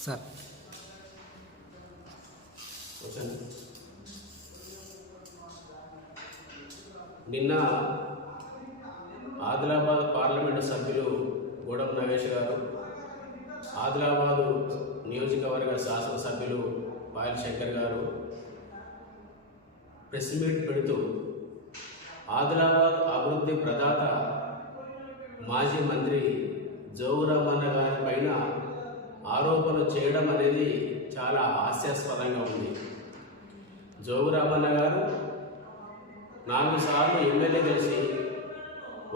Sir. నిన్న Adilabad parliament సభ్యులు గూడెం నగేష్ గారు ఆదిలాబాదు నియోజకవర్గ శాసనసభ్యులు పాయల్ శంకర్ గారు ప్రెస్ మీట్ పెడుతూ ఆదిలాబాద్ అభివృద్ధి ప్రదాత మాజీ మంత్రి జోగురామన్న గారి పైన ఆరోపణలు చేయడం అనేది చాలా హాస్యాస్పదంగా ఉంది. జోగురామన్న గారు నాలుగు సార్లు ఎమ్మెల్యే కలిసి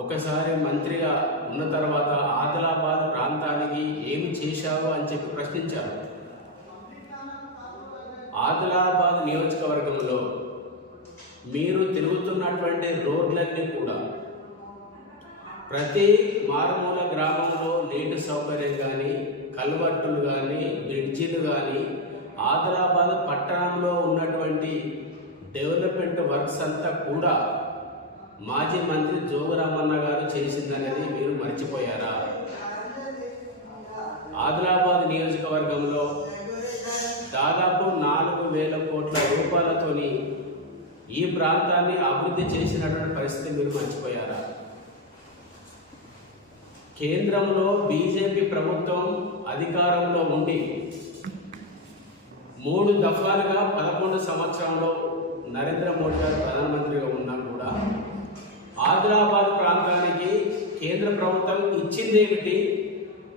ఒకసారి మంత్రిగా ఉన్న తర్వాత ఆదిలాబాద్ ప్రాంతానికి ఏమి చేశావు అని చెప్పి ప్రశ్నించారు. ఆదిలాబాద్ నియోజకవర్గంలో మీరు తిరుగుతున్నటువంటి రోడ్లన్నీ కూడా ప్రతి మారుమూల గ్రామంలో నీటి సౌకర్యం కానీ కల్వర్టులు కానీ బ్రిడ్జిలు కానీ ఆదిలాబాద్ పట్టణంలో ఉన్నటువంటి డెవలప్మెంట్ వర్క్స్ అంతా కూడా మాజీ మంత్రి జోగురామన్న గారు చేసిందనేది మీరు మర్చిపోయారా? ఆదిలాబాద్ నియోజకవర్గంలో దాదాపు నాలుగు వేల కోట్ల రూపాయలతోని ఈ ప్రాంతాన్ని అభివృద్ధి చేసినటువంటి పరిస్థితి మీరు మర్చిపోయారా? కేంద్రంలో బీజేపీ ప్రభుత్వం అధికారంలో ఉండి మూడు దఫాలుగా పదకొండు సంవత్సరంలో నరేంద్ర మోడీ గారు ప్రధానమంత్రిగా ఉన్నా కూడా ఆదిలాబాద్ ప్రాంతానికి కేంద్ర ప్రభుత్వం ఇచ్చింది ఏమిటి?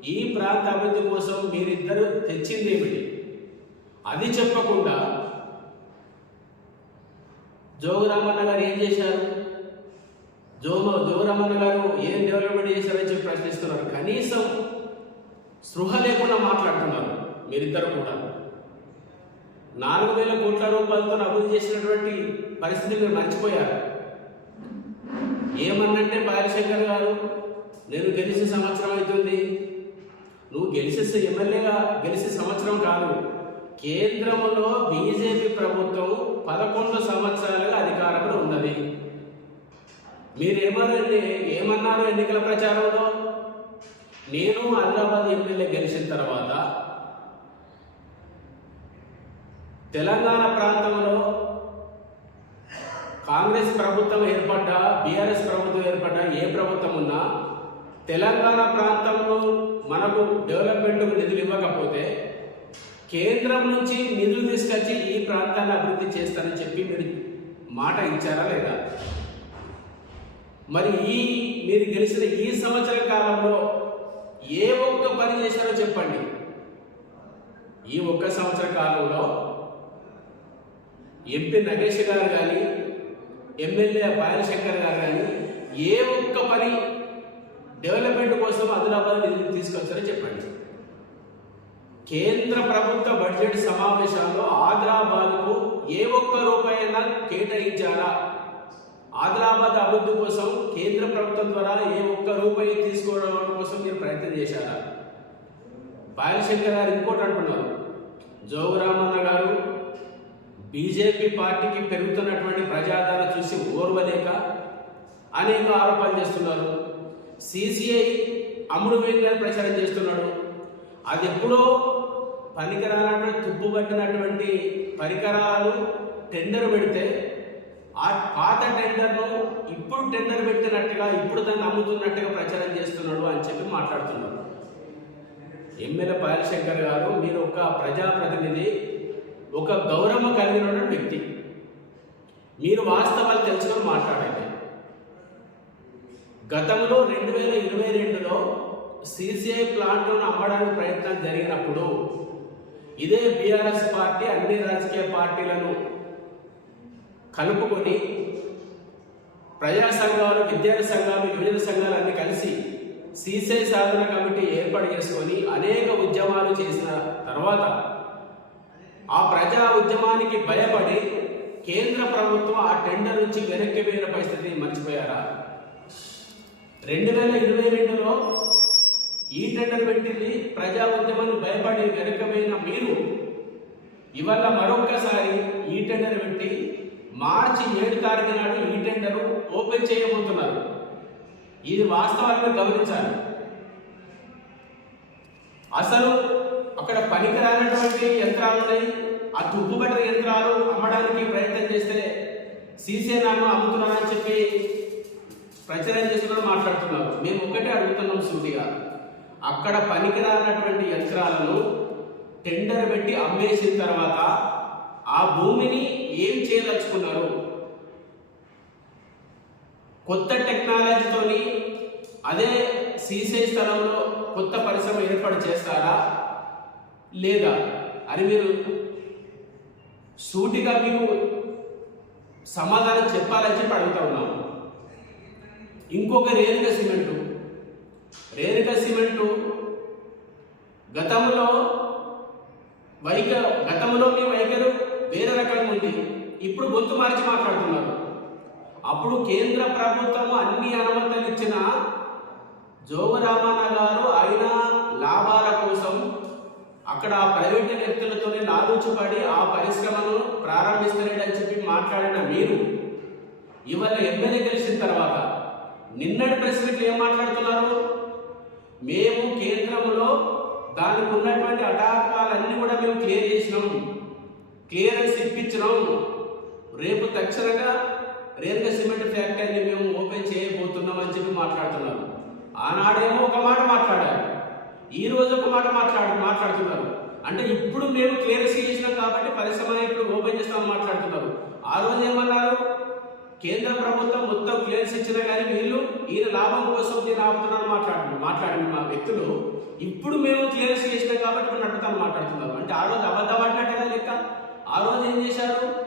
ఈ ప్రాంత అభివృద్ధి కోసం మీరిద్దరు తెచ్చింది ఏమిటి? అది చెప్పకుండా జోగురామన్న గారు ఏం చేశారు? జోమ జోగురామన్న గారు ఏం డెవలప్మెంట్ చేశారని చెప్పి ప్రశ్నిస్తున్నారు. కనీసం స్పృహ లేకుండా మాట్లాడుతున్నారు. మీరిద్దరు కూడా. నాలుగు వేల కోట్ల రూపాయలతో అభివృద్ధి చేసినటువంటి పరిస్థితి మీరు మర్చిపోయారు. ఏమన్నంటే బాలశంకర్ గారు నేను గెలిచి సంవత్సరం అవుతుంది. నువ్వు గెలిచి ఎమ్మెల్యేగా గెలిచే సంవత్సరం కాదు. కేంద్రంలో బీజేపీ ప్రభుత్వం పదకొండు సంవత్సరాలుగా అధికారంలో ఉన్నది. మీరేమన్నారు ఏమన్నారు ఎన్నికల ప్రచారంలో? నేను ఆదిలాబాద్ ఎమ్మెల్యే గెలిచిన తర్వాత తెలంగాణ ప్రాంతంలో కాంగ్రెస్ ప్రభుత్వం ఏర్పడ్డా బీఆర్ఎస్ ప్రభుత్వం ఏర్పడ్డా ఏ ప్రభుత్వం ఉన్నా తెలంగాణ ప్రాంతంలో మనకు డెవలప్మెంట్ నిధులు ఇవ్వకపోతే కేంద్రం నుంచి నిధులు తీసుకొచ్చి ఈ ప్రాంతాన్ని అభివృద్ధి చేస్తానని చెప్పి మీరు మాట ఇచ్చారా లేదా? మరి ఈ మీరు గెలిచిన ఈ సంవత్సర కాలంలో ఏ ఒక్క పని చేశారో చెప్పండి. ఈ ఒక్క సంవత్సర కాలంలో ఎంపీ నగేష్ గారు కానీ ఎమ్మెల్యే బాలశంకర్ గారు కానీ ఏ ఒక్క పని డెవలప్మెంట్ కోసం ఆదిలాబాద్ నిధులు తీసుకొచ్చారో చెప్పండి. కేంద్ర ప్రభుత్వ బడ్జెట్ సమావేశాల్లో ఆదిలాబాద్కు ఏ ఒక్క రూపాయి కేటాయించారా ఆదిలాబాద్ అభివృద్ధి కోసం కేంద్ర ప్రభుత్వం ద్వారా ఏ ఒక్క రూపాయి తీసుకోవడం కోసం మీరు ప్రయత్నం చేశారా? బాలశంకర్ గారు ఇంకోటి అంటున్నారు. జోగురామన్న గారు బీజేపీ పార్టీకి పెరుగుతున్నటువంటి ప్రజాదరణ చూసి ఓర్వలేక అనేక ఆరోపణలు చేస్తున్నారు. సిసిఐ అమ్ముడు వేగాన్ని ప్రచారం చేస్తున్నాడు. అది ఎప్పుడో పనికిరానటువంటి తుప్పు పట్టినటువంటి పరికరాలు టెండర్ పెడితే ఆ పాత టెండర్ను ఇప్పుడు టెండర్ పెట్టినట్టుగా ఇప్పుడు దాన్ని అమ్ముతున్నట్టుగా ప్రచారం చేస్తున్నాడు అని చెప్పి మాట్లాడుతున్నాడు. ఎమ్మెల్యే పాయలశంకర్ గారు మీరు ఒక ప్రజాప్రతినిధి ఒక గౌరవం కలిగిన వ్యక్తి. మీరు వాస్తవాలు తెలుసుకొని మాట్లాడండి. గతంలో రెండు వేల ఇరవై రెండులో సిసిఐ ప్లాంట్లను అమ్మడానికి ప్రయత్నం జరిగినప్పుడు ఇదే బీఆర్ఎస్ పార్టీ అన్ని రాజకీయ పార్టీలను కలుపుకొని ప్రజా సంఘాలు విద్యార్థి సంఘాలు యువజన సంఘాలు అన్ని కలిసి సీసే సాధన కమిటీ ఏర్పాటు చేసుకొని అనేక ఉద్యమాలు చేసిన తర్వాత ఆ ప్రజా ఉద్యమానికి భయపడి కేంద్ర ప్రభుత్వం ఆ టెండర్ నుంచి వెనక్కి పోయిన పరిస్థితి మర్చిపోయారా? రెండు వేల ఇరవై రెండులో ఈ టెండర్ పెట్టింది ప్రజా ఉద్యమం భయపడి వెనకమైన మీరు. ఇవాళ మరొక్కసారి ఈ టెండర్ పెట్టి మార్చి ఏడు తారీఖు నాడు ఈ టెండర్ ఓపెన్ చేయబోతున్నారు. ఇది వాస్తవాన్ని గమనించాలి. అసలు అక్కడ పనికిరానటువంటి యంత్రాలు ఉన్నాయి. ఆ తుప్పుబట్ట యంత్రాలు అమ్మడానికి ప్రయత్నం చేస్తే సీసేనాను అమ్ముతున్నారని చెప్పి ప్రచారం చేస్తున్నారు మాట్లాడుతున్నారు. మేము ఒకటే అడుగుతున్నాం సూటిగా అక్కడ పనికిరానటువంటి యంత్రాలను టెండర్ పెట్టి అమ్మేసిన తర్వాత ఆ భూమిని ఏం చేయదలుచుకున్నారు? కొత్త టెక్నాలజీతోని అదే సీసే స్థలంలో కొత్త పరిశ్రమ ఏర్పాటు చేస్తారా? లేదా? అని మీరు సూటిగా మీకు సమాధానం చెప్పాలని చెప్పి అడుగుతా ఉన్నాము ఇంకొక రేణుక సిమెంటు. రేణుక సిమెంటు గతంలో వైఖ గతంలో మేము వైఖరు ఉంది. ఇప్పుడు గొంతు మార్చి మాట్లాడుతున్నారు. అప్పుడు కేంద్ర ప్రభుత్వం అన్ని అనుమతులు ఇచ్చిన జోగరామన్న గారు ఆయన లాభాల కోసం అక్కడ ప్రైవేట్ వ్యక్తులతోనే లాలూచుపడి ఆ పరిశ్రమను ప్రారంభిస్తారని చెప్పి మాట్లాడిన మీరు ఇవాళ ఎమ్మెల్యే గెలిచిన తర్వాత నిన్నటి ప్రెస్ మీట్లు ఏం మాట్లాడుతున్నారు? మేము కేంద్రంలో దానికి ఉన్నటువంటి అటాకాలన్నీ కూడా మేము క్లియర్ చేసినాం. క్లియరెన్స్ ఇప్పించినాం రేపు తక్షణంగా రేణుక సిమెంట్ ఫ్యాక్టరీని మేము ఓపెన్ చేయబోతున్నాం అని చెప్పి మాట్లాడుతున్నారు. ఆనాడేమో ఒక మాట మాట్లాడారు. ఈ రోజు ఒక మాట మాట్లాడు మాట్లాడుతున్నారు. అంటే ఇప్పుడు మేము క్లియరెన్స్ చేసినాం కాబట్టి పరిశ్రమ ఇప్పుడు ఓపెన్ చేస్తామని మాట్లాడుతున్నారు. ఆ రోజు ఏమన్నారు? కేంద్ర ప్రభుత్వం మొత్తం క్లియరెన్స్ ఇచ్చినా కానీ వీళ్ళు ఈయన లాభం కోసం నేను ఆపుతున్నాను మాట్లాడు మాట్లాడిన మా వ్యక్తులు ఇప్పుడు మేము క్లియరెన్స్ చేసినాం కాబట్టి ఇప్పుడు నడుతాను మాట్లాడుతున్నాం అంటే ఆ రోజు అబద్ధం ఆడినట్టుగా లెక్క? ఆ రోజు ఏం చేశారు?